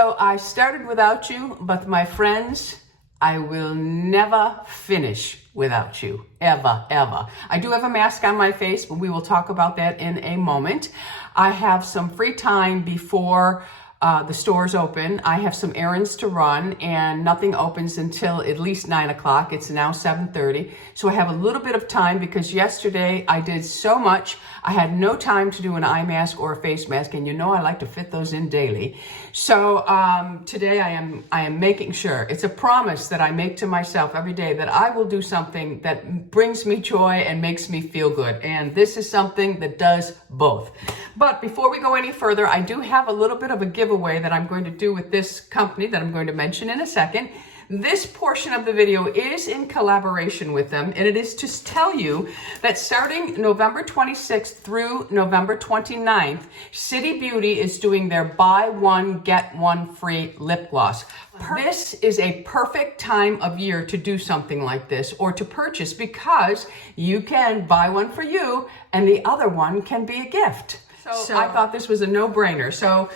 So I started without you, but my friends, I will never finish without you, ever, ever. I do have a mask on my face, but we will talk about that in a moment. I have some free time before the stores open. I have some errands to run and nothing opens until at least 9 o'clock. It's now 7:30. So I have a little bit of time because yesterday I did so much. I had no time to do an eye mask or a face mask, and you know I like to fit those in daily. So today I am making sure, it's a promise that I make to myself every day, that I will do something that brings me joy and makes me feel good. And this is something that does both. But before we go any further, I do have a little bit of a giveaway that I'm going to do with this company that I'm going to mention in a second. This portion of the video is in collaboration with them, and it is to tell you that starting November 26th through November 29th, City Beauty is doing their buy one, get one free lip gloss. This is a perfect time of year to do something like this or to purchase, because you can buy one for you and the other one can be a gift. So I thought this was a no-brainer. So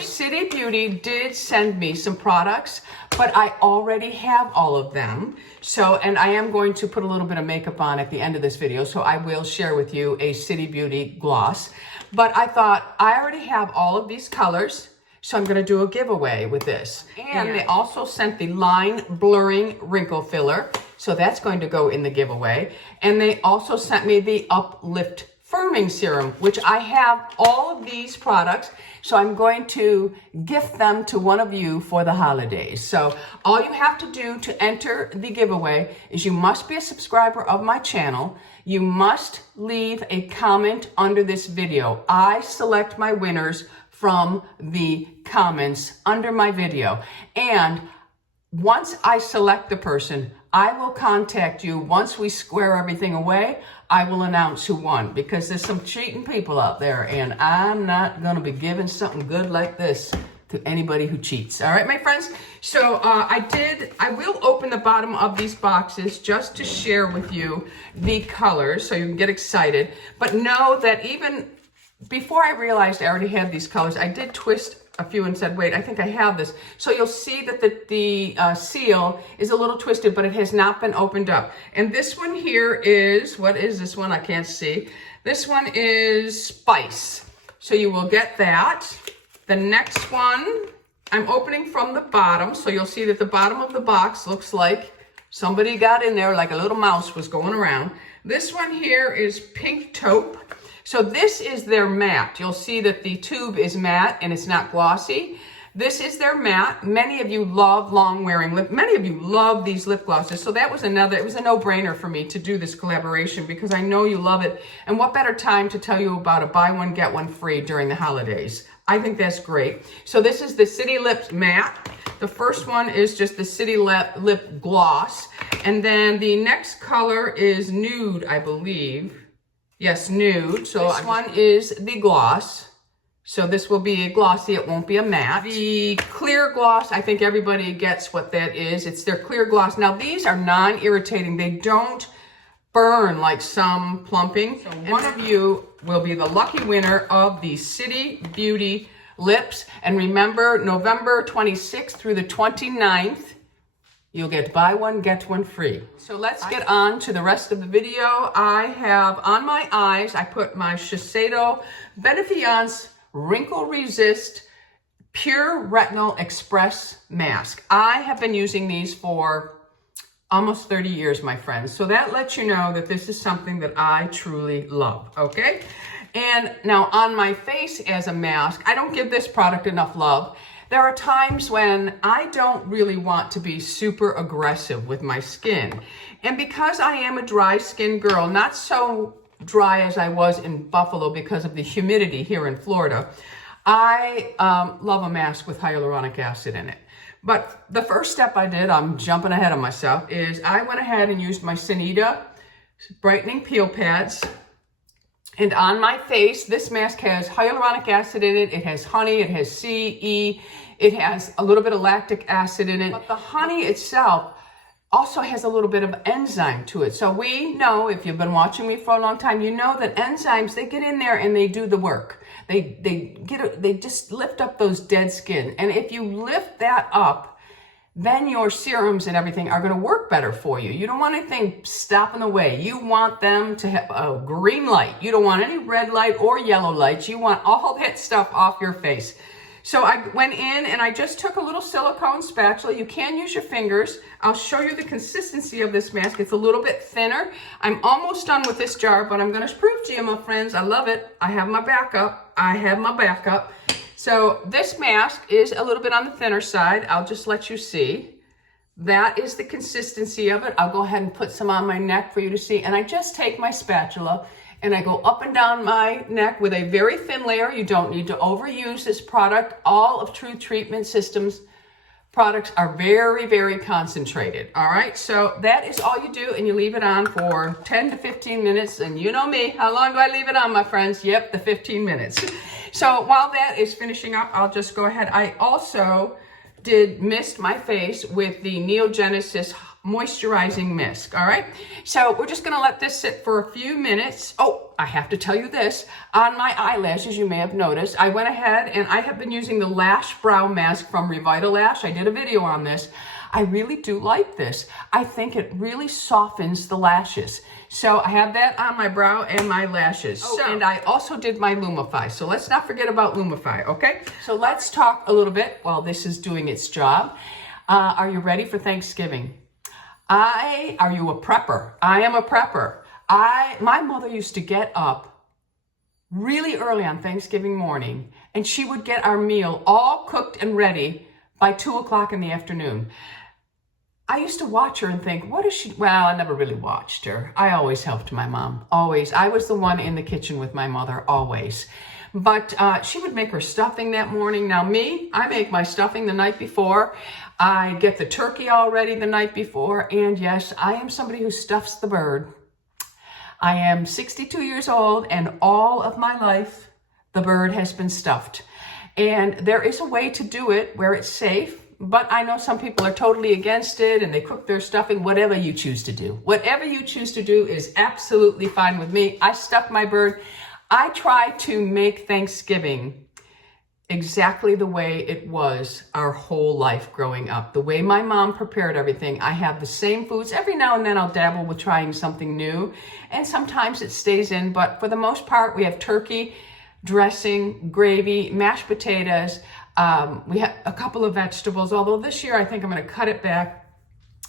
City Beauty did send me some products, but I already have all of them. So, and I am going to put a little bit of makeup on at the end of this video, so I will share with you a City Beauty gloss. But I thought I already have all of these colors, so I'm going to do a giveaway with this. And they also sent the line blurring wrinkle filler, so that's going to go in the giveaway. And they also sent me the uplift firming serum, which I have all of these products, so I'm going to gift them to one of you for the holidays. So all you have to do to enter the giveaway is you must be a subscriber of my channel. You must leave a comment under this video. I select my winners from the comments under my video. And once I select the person, I will contact you. Once we square everything away, I will announce who won, because there's some cheating people out there, and I'm not going to be giving something good like this to anybody who cheats. All right, my friends? So I will open the bottom of these boxes just to share with you the colors so you can get excited. But know that even before I realized I already had these colors, I did twist a few and said, wait, I think I have this. So you'll see that the seal is a little twisted, but it has not been opened up. And this one here is, what is this one? I can't see. This one is Spice. So you will get that. The next one, I'm opening from the bottom. So you'll see that the bottom of the box looks like somebody got in there, like a little mouse was going around. This one here is Pink Taupe. So this is their matte. You'll see that the tube is matte and it's not glossy. This is their matte. Many of you love long wearing lip. Many of you love these lip glosses. So that was it was a no-brainer for me to do this collaboration, because I know you love it. And what better time to tell you about a buy one, get one free during the holidays. I think that's great. So this is the City Lips Matte. The first one is just the City Lip Gloss. And then the next color is Nude, I believe. Yes, Nude. So this one is the gloss. So this will be a glossy, it won't be a matte. The clear gloss, I think everybody gets what that is. It's their clear gloss. Now these are non-irritating. They don't burn like some plumping. So one of you will be the lucky winner of the City Beauty lips. And remember, November 26th through the 29th, you'll get buy one, get one free. So let's get on to the rest of the video. I have on my eyes, I put my Shiseido Benefiance Wrinkle Resist Pure Retinol Express Mask. I have been using these for almost 30 years, my friends. So that lets you know that this is something that I truly love, okay? And now on my face as a mask, I don't give this product enough love. There are times when I don't really want to be super aggressive with my skin. And because I am a dry skin girl, not so dry as I was in Buffalo because of the humidity here in Florida, I love a mask with hyaluronic acid in it. But the first step I did, I'm jumping ahead of myself, is I went ahead and used my Sanitas brightening peel pads. And on my face, this mask has hyaluronic acid in it. It has honey, it has CE, it has a little bit of lactic acid in it. But the honey itself also has a little bit of enzyme to it. So we know, if you've been watching me for a long time, you know that enzymes, they get in there and they do the work. They just lift up those dead skin. And if you lift that up, then your serums and everything are going to work better for you. You don't want anything stopping the way. You want them to have a green light. You don't want any red light or yellow lights. You want all that stuff off your face. So I went in and I just took a little silicone spatula. You can use your fingers. I'll show you the consistency of this mask. It's a little bit thinner. I'm almost done with this jar, but I'm going to prove to you, my friends, I love it. I have my backup. So this mask is a little bit on the thinner side. I'll just let you see. That is the consistency of it. I'll go ahead and put some on my neck for you to see. And I just take my spatula and I go up and down my neck with a very thin layer. You don't need to overuse this product. All of True Treatment Systems products are very, very concentrated. All right, so that is all you do, and you leave it on for 10 to 15 minutes. And you know me, how long do I leave it on, my friends? Yep, the 15 minutes. So while that is finishing up, I'll just go ahead. I also did mist my face with the Genesis moisturizing mist. All right, so we're just gonna let this sit for a few minutes. Oh, I have to tell you this, on my eyelashes, you may have noticed, I went ahead and I have been using the Lash Brow Mask from Revitalash. I did a video on this. I really do like this. I think it really softens the lashes. So I have that on my brow and my lashes. Oh, and I also did my Lumify. So let's not forget about Lumify, okay? So let's talk a little bit while this is doing its job. Are you ready for Thanksgiving? Are you a prepper? I am a prepper. My mother used to get up really early on Thanksgiving morning, and she would get our meal all cooked and ready by 2 o'clock in the afternoon. I used to watch her and think, what is she? Well, I never really watched her. I always helped my mom, always. I was the one in the kitchen with my mother, always. But she would make her stuffing that morning. Now me, I make my stuffing the night before. I get the turkey all ready the night before. And yes, I am somebody who stuffs the bird. I am 62 years old, and all of my life, the bird has been stuffed. And there is a way to do it where it's safe. But I know some people are totally against it and they cook their stuffing. Whatever you choose to do. Whatever you choose to do is absolutely fine with me. I stuff my bird. I try to make Thanksgiving exactly the way it was our whole life growing up. The way my mom prepared everything. I have the same foods. Every now and then I'll dabble with trying something new. And sometimes it stays in. But for the most part, we have turkey, dressing, gravy, mashed potatoes. We have a couple of vegetables, although this year I think I'm going to cut it back.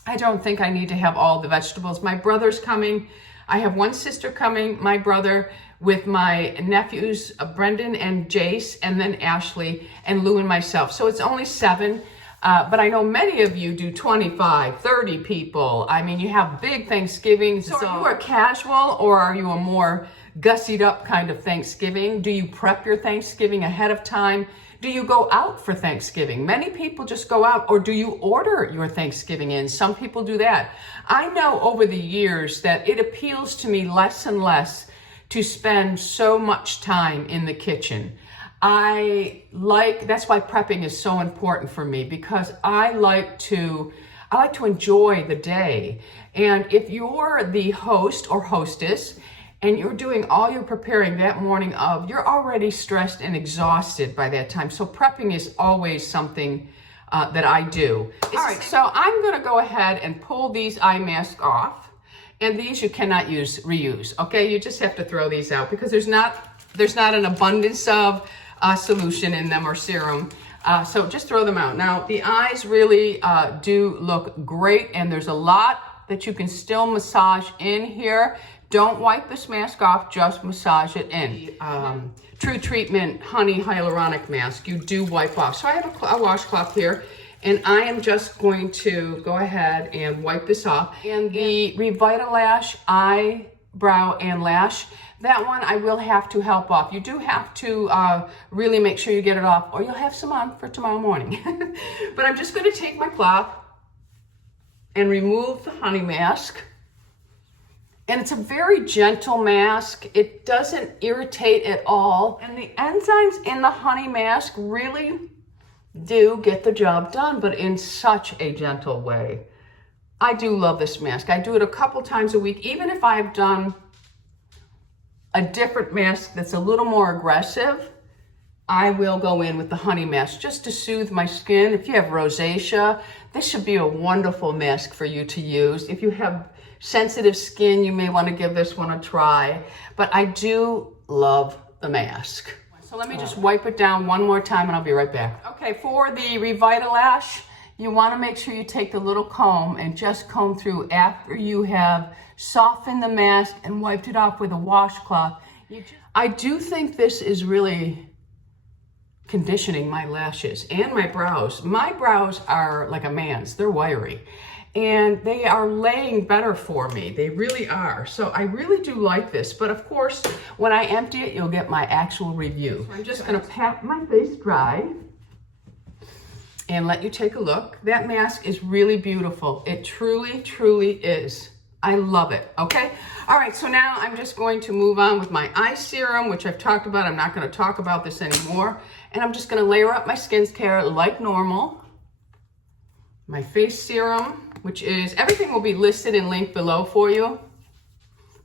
I don't think I need to have all the vegetables. My brother's coming. I have one sister coming, my brother, with my nephews, Brendan and Jace, and then Ashley and Lou and myself. So it's only 7. But I know many of you do 25, 30 people. I mean, you have big Thanksgivings. So are you a casual or are you a more gussied up kind of Thanksgiving? Do you prep your Thanksgiving ahead of time? Do you go out for Thanksgiving? Many people just go out. Or do you order your Thanksgiving in? Some people do that. I know over the years that it appeals to me less and less to spend so much time in the kitchen. That's why prepping is so important for me, because I like to enjoy the day. And if you're the host or hostess and you're doing all your preparing that morning you're already stressed and exhausted by that time. So prepping is always something that I do. All right, so I'm gonna go ahead and pull these eye masks off. And these you cannot reuse, okay? You just have to throw these out because there's not an abundance of solution in them or serum. So just throw them out. Now, the eyes really do look great, and there's a lot that you can still massage in here. Don't wipe this mask off, just massage it in. True Treatment Honey Hyaluronic Mask, you do wipe off. So I have a washcloth here, and I am just going to go ahead and wipe this off. And the Revitalash Eye, Brow, and Lash, that one I will have to help off. You do have to really make sure you get it off, or you'll have some on for tomorrow morning. But I'm just going to take my cloth and remove the honey mask. And it's a very gentle mask. It doesn't irritate at all. And the enzymes in the honey mask really do get the job done, but in such a gentle way. I do love this mask. I do it a couple times a week, even if I've done a different mask that's a little more aggressive. I will go in with the honey mask just to soothe my skin. If you have rosacea, this should be a wonderful mask for you to use. If you have sensitive skin, you may want to give this one a try. But I do love the mask. So let me just wipe it down one more time and I'll be right back. Okay, for the Revitalash, you want to make sure you take the little comb and just comb through after you have softened the mask and wiped it off with a washcloth. I do think this is really conditioning my lashes and my brows. My brows are like a man's, they're wiry. And they are laying better for me. They really are. So I really do like this. But of course, when I empty it, you'll get my actual review. So I'm just gonna pat my face dry and let you take a look. That mask is really beautiful. It truly, truly is. I love it, okay? All right, so now I'm just going to move on with my eye serum, which I've talked about. I'm not gonna talk about this anymore. And I'm just gonna layer up my skincare like normal. My face serum, which is, everything will be listed and linked below for you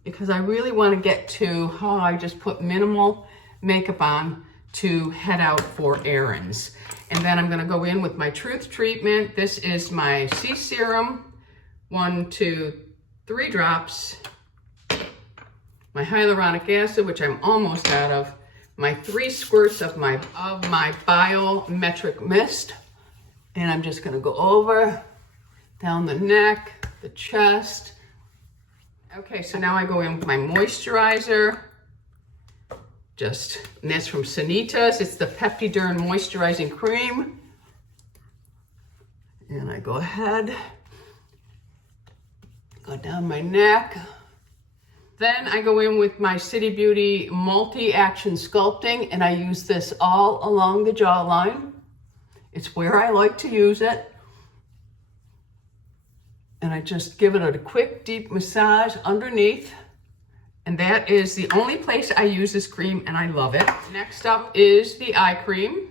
because I really want to get to how I just put minimal makeup on to head out for errands. And then I'm going to go in with my Truth treatment. This is my C serum, 1, 2, 3 drops. My hyaluronic acid, which I'm almost out of. My 3 squirts of my Biometric mist. And I'm just going to go over, down the neck, the chest. Okay, so now I go in with my moisturizer. And that's from Sanitas. It's the PeptiDerm Moisturizing Cream. And I go ahead, go down my neck. Then I go in with my City Beauty Multi-Action Sculpting, and I use this all along the jawline. It's where I like to use it. And I just give it a quick, deep massage underneath. And that is the only place I use this cream, and I love it. Next up is the eye cream.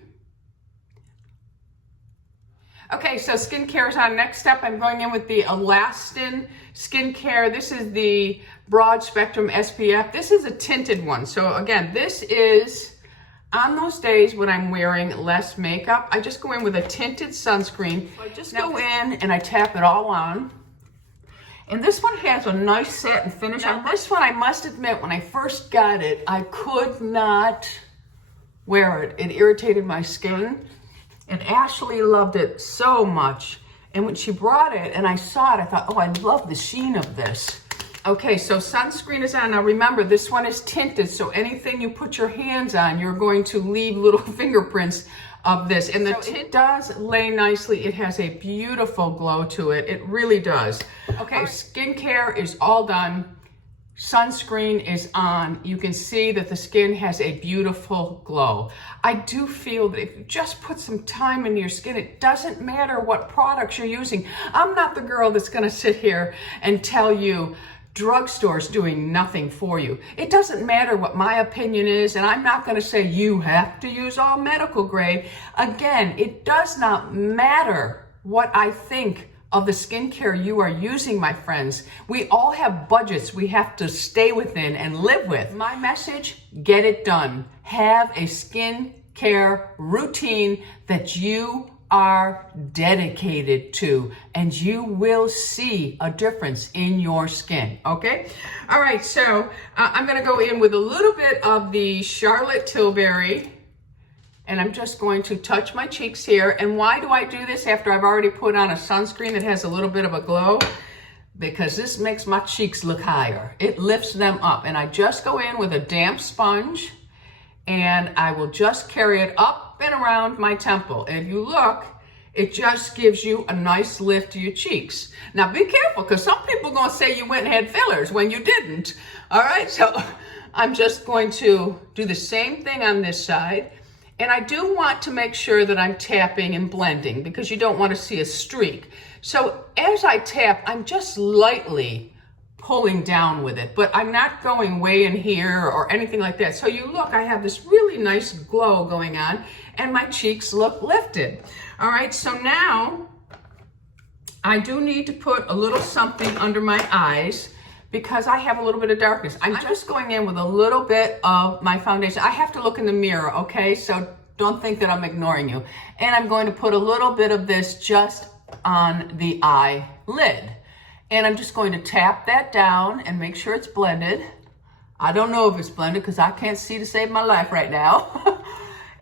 Okay, so skincare is on. Next up, I'm going in with the Elastin Skincare. This is the Broad Spectrum SPF. This is a tinted one. So again, this is on those days when I'm wearing less makeup, I just go in with a tinted sunscreen. So I just go in and I tap it all on. And this one has a nice satin finish. On this one, I must admit, when I first got it, I could not wear it. It irritated my skin. And Ashley loved it so much. And when she brought it and I saw it, I thought, oh, I love the sheen of this. Okay, so sunscreen is on. Now remember, this one is tinted, so anything you put your hands on, you're going to leave little fingerprints of this. And the tint does lay nicely. It has a beautiful glow to it. It really does. Okay, skincare is all done. Sunscreen is on. You can see that the skin has a beautiful glow. I do feel that if you just put some time into your skin, it doesn't matter what products you're using. I'm not the girl that's gonna sit here and tell you drugstores doing nothing for you. It doesn't matter what my opinion is, and I'm not going to say you have to use all medical grade. Again, it does not matter what I think of the skincare you are using, my friends. We all have budgets we have to stay within and live with. My message, get it done. Have a skincare routine that you are dedicated to, and you will see a difference in your skin, okay? All right, so I'm gonna go in with a little bit of the Charlotte Tilbury, and I'm just going to touch my cheeks here. And why do I do this after I've already put on a sunscreen that has a little bit of a glow? Because this makes my cheeks look higher. It lifts them up, and I just go in with a damp sponge, and I will just carry it up and around my temple. And if you look, it just gives you a nice lift to your cheeks. Now be careful, because some people are gonna say you went and had fillers when you didn't. All right, so I'm just going to do the same thing on this side. And I do want to make sure that I'm tapping and blending, because you don't want to see a streak. So as I tap, I'm just lightly pulling down with it, but I'm not going way in here or anything like that. So you look, I have this really nice glow going on, and my cheeks look lifted. All right, so now I do need to put a little something under my eyes because I have a little bit of darkness. I'm just going in with a little bit of my foundation. I have to look in the mirror, okay? So don't think that I'm ignoring you. And I'm going to put a little bit of this just on the eyelid. And I'm just going to tap that down and make sure it's blended. I don't know if it's blended because I can't see to save my life right now.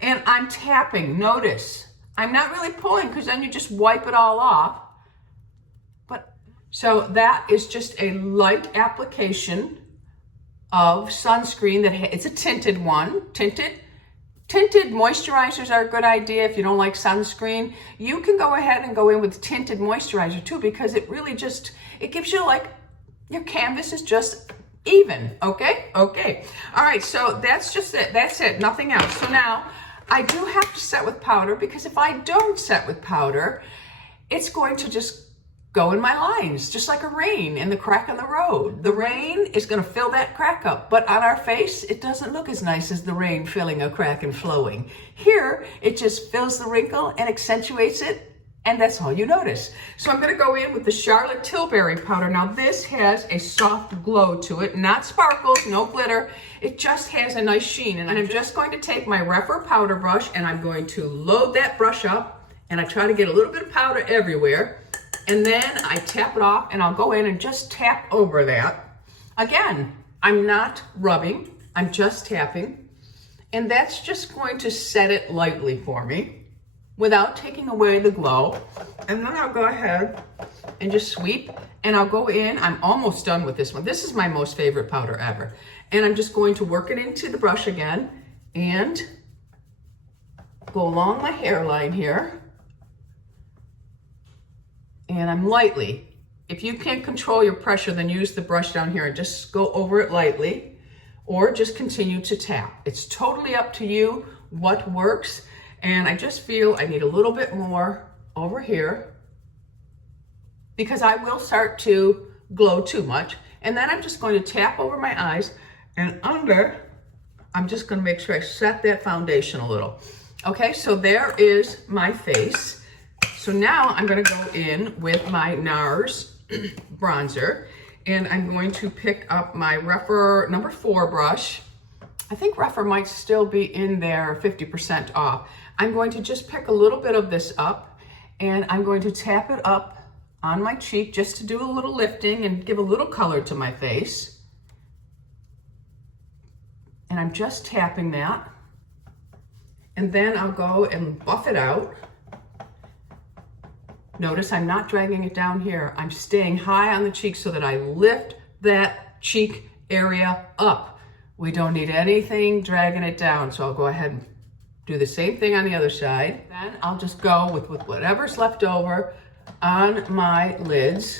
And I'm tapping, notice. I'm not really pulling because then you just wipe it all off. But so that is just a light application of sunscreen that it's a tinted one, tinted moisturizers are a good idea if you don't like sunscreen. You can go ahead and go in with tinted moisturizer too, because it really just, it gives you like, your canvas is just even, okay? Okay. All right, so that's just it. That's it, nothing else. So now, I do have to set with powder because if I don't set with powder, it's going to just go in my lines, just like a rain in the crack in the road. The rain is going to fill that crack up, but on our face, it doesn't look as nice as the rain filling a crack and flowing. Here, it just fills the wrinkle and accentuates it, and that's all you notice. So I'm going to go in with the Charlotte Tilbury powder. Now this has a soft glow to it, not sparkles, no glitter. It just has a nice sheen, and I'm just going to take my Rephr powder brush and I'm going to load that brush up, and I try to get a little bit of powder everywhere. And then I tap it off and I'll go in and just tap over that. Again, I'm not rubbing, I'm just tapping. And that's just going to set it lightly for me without taking away the glow. And then I'll go ahead and just sweep, and I'll go in. I'm almost done with this one. This is my most favorite powder ever. And I'm just going to work it into the brush again and go along my hairline here. And I'm lightly, if you can't control your pressure, then use the brush down here and just go over it lightly, or just continue to tap. It's totally up to you what works. And I just feel I need a little bit more over here because I will start to glow too much. And then I'm just going to tap over my eyes, and under, I'm just going to make sure I set that foundation a little. Okay, so there is my face. So now I'm going to go in with my NARS bronzer, and I'm going to pick up my Rephr number 4 brush. I think Rephr might still be in there 50% off. I'm going to just pick a little bit of this up, and I'm going to tap it up on my cheek just to do a little lifting and give a little color to my face. And I'm just tapping that. And then I'll go and buff it out. Notice I'm not dragging it down here. I'm staying high on the cheek so that I lift that cheek area up. We don't need anything dragging it down. So I'll go ahead and do the same thing on the other side. Then I'll just go with whatever's left over on my lids.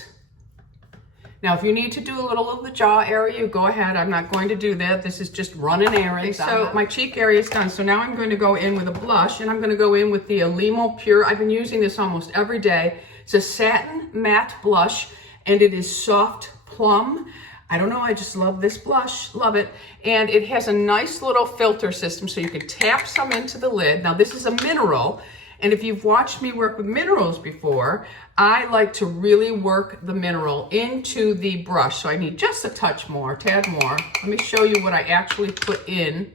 Now, if you need to do a little of the jaw area, you go ahead. I'm not going to do that. This is just running errands. So my cheek area is done. So now I'm going to go in with a blush, and I'm going to go in with the Alimo Pure. I've been using this almost every day. It's a satin matte blush, and it is soft plum. I don't know, I just love this blush, love it. And it has a nice little filter system, so you can tap some into the lid. Now, this is a mineral. And if you've watched me work with minerals before, I like to really work the mineral into the brush. So I need just a touch more, tad more. Let me show you what I actually put in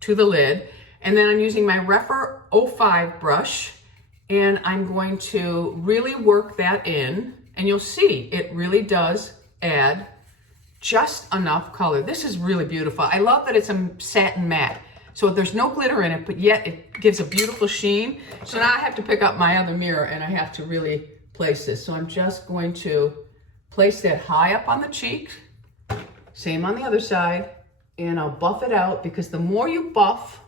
to the lid. And then I'm using my Rephr 05 brush, and I'm going to really work that in. And you'll see it really does add just enough color. This is really beautiful. I love that it's a satin matte. So there's no glitter in it, but yet it gives a beautiful sheen. So now I have to pick up my other mirror, and I have to really place this. So I'm just going to place that high up on the cheek. Same on the other side. And I'll buff it out, because the more you buff,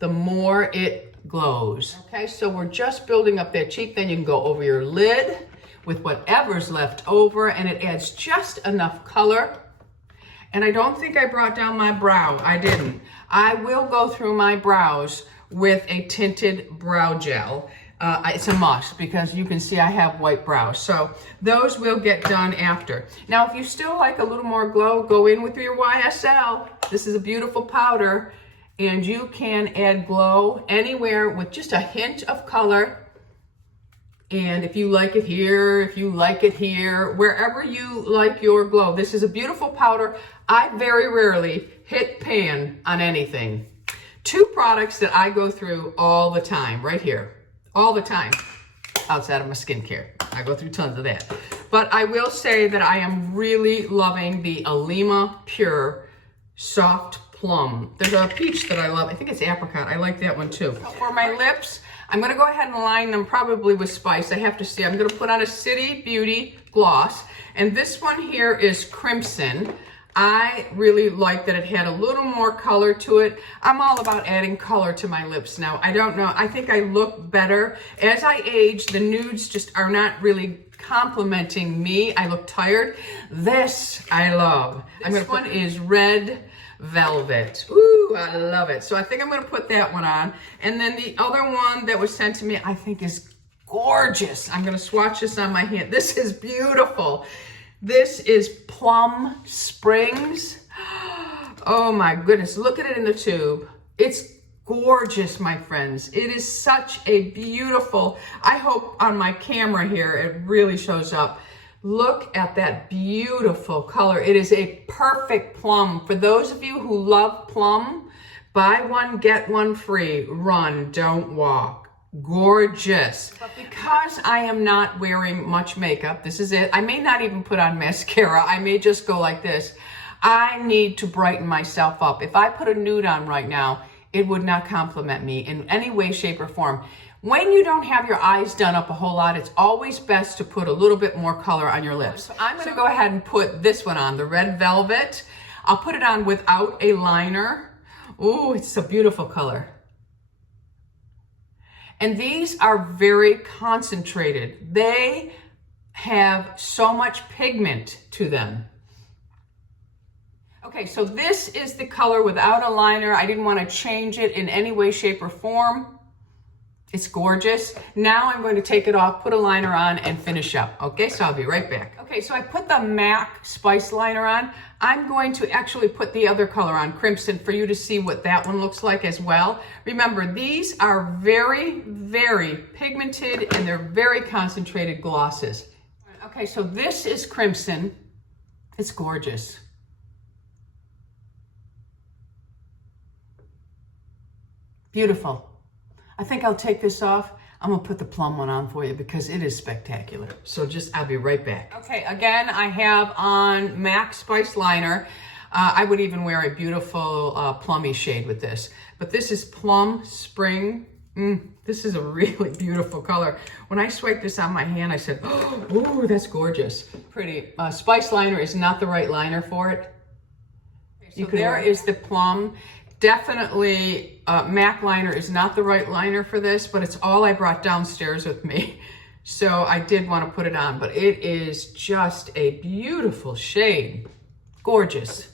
the more it glows. Okay, so we're just building up that cheek. Then you can go over your lid with whatever's left over, and it adds just enough color. And I don't think I brought down my brow. I didn't. I will go through my brows with a tinted brow gel. It's a must, because you can see I have white brows. So those will get done after. Now, if you still like a little more glow, go in with your YSL. This is a beautiful powder, and you can add glow anywhere with just a hint of color. And if you like it here, if you like it here, wherever you like your glow. This is a beautiful powder. I very rarely hit pan on anything. two products that I go through all the time, right here, all the time, outside of my skincare. I go through tons of that. But I will say that I am really loving the Alima Pure Soft Plum. There's a peach that I love. I think it's apricot. I like that one too. For my lips, I'm gonna go ahead and line them probably with spice. I have to see. I'm gonna put on a City Beauty gloss. And this one here is Crimson. I really like that it had a little more color to it. I'm all about adding color to my lips now. I don't know, I think I look better. As I age, the nudes just are not really complimenting me. I look tired. This I love. This one is Red Velvet. Ooh, I love it. So I think I'm gonna put that one on. And then the other one that was sent to me, I think is gorgeous. I'm gonna swatch this on my hand. This is beautiful. This is Plum Springs. Oh my goodness, look at it in the tube. It's gorgeous, my friends. It is such a beautiful, I hope on my camera here, it really shows up. Look at that beautiful color. It is a perfect plum. For those of you who love plum, buy one, get one free. Run, don't walk. Gorgeous. But because I am not wearing much makeup, this is it. I may not even put on mascara. I may just go like this. I need to brighten myself up. If I put a nude on right now, it would not compliment me in any way, shape, or form. When you don't have your eyes done up a whole lot, it's always best to put a little bit more color on your lips. So I'm gonna go ahead and put this one on, the Red Velvet. I'll put it on without a liner. Ooh, it's a beautiful color. And these are very concentrated. They have so much pigment to them. Okay, so this is the color without a liner. I didn't want to change it in any way, shape, or form. It's gorgeous. Now I'm going to take it off, put a liner on, and finish up. Okay, so I'll be right back. Okay, so I put the MAC Spice Liner on. I'm going to actually put the other color on, Crimson, for you to see what that one looks like as well. Remember, these are very, very pigmented and they're very concentrated glosses. Okay, so this is Crimson. It's gorgeous. Beautiful. I think I'll take this off. I'm gonna put the plum one on for you because it is spectacular. So I'll be right back. Okay, again, I have on MAC Spice Liner. I would even wear a beautiful plummy shade with this. But this is Plum Spring. This is a really beautiful color. When I swiped this on my hand, I said, oh, that's gorgeous. Pretty. Spice Liner is not the right liner for it. Okay, so there is the plum. Definitely, MAC liner is not the right liner for this, but it's all I brought downstairs with me. So I did want to put it on, but it is just a beautiful shade. Gorgeous.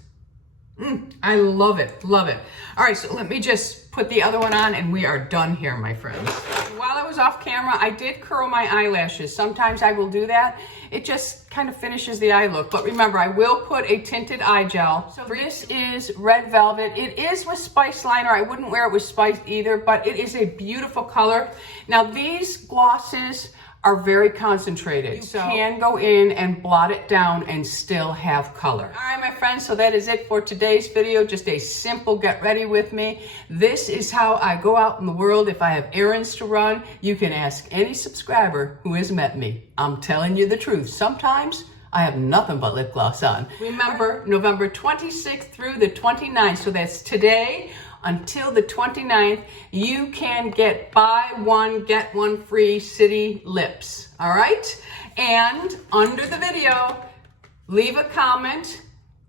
I love it, love it. All right, so let me just put the other one on and we are done here, my friends. While I was off camera, I did curl my eyelashes. Sometimes I will do that. It just kind of finishes the eye look. But remember, I will put a tinted eye gel. So this is Red Velvet. It is with Spice Liner. I wouldn't wear it with Spice either, but it is a beautiful color. Now these glosses are very concentrated. You can go in and blot it down and still have color. All right, my friends, so that is it for today's video. Just a simple get ready with me. This is how I go out in the world. If I have errands to run, you can ask any subscriber who has met me. I'm telling you the truth. Sometimes I have nothing but lip gloss on. Remember, November 26th through the 29th, so that's today until the 29th, you can get buy one, get one free City lips, all right? And under the video, leave a comment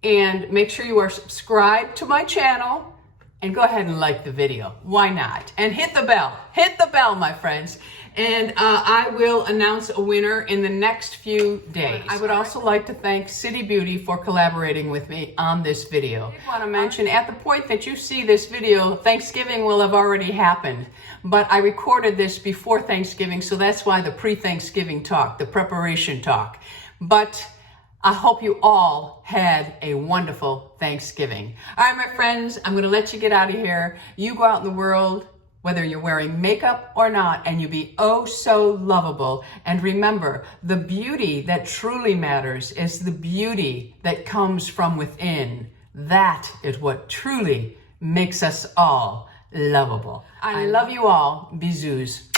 and make sure you are subscribed to my channel and go ahead and like the video. Why not? And hit the bell, my friends. And I will announce a winner in the next few days. I would also like to thank City Beauty for collaborating with me on this video. I want to mention, at the point that you see this video, Thanksgiving will have already happened. But I recorded this before Thanksgiving, so that's why the pre-Thanksgiving talk, the preparation talk. But I hope you all had a wonderful Thanksgiving. All right, my friends, I'm going to let you get out of here. You go out in the world, whether you're wearing makeup or not, and you be oh so lovable. And remember, the beauty that truly matters is the beauty that comes from within. That is what truly makes us all lovable. I love you all. Bisous.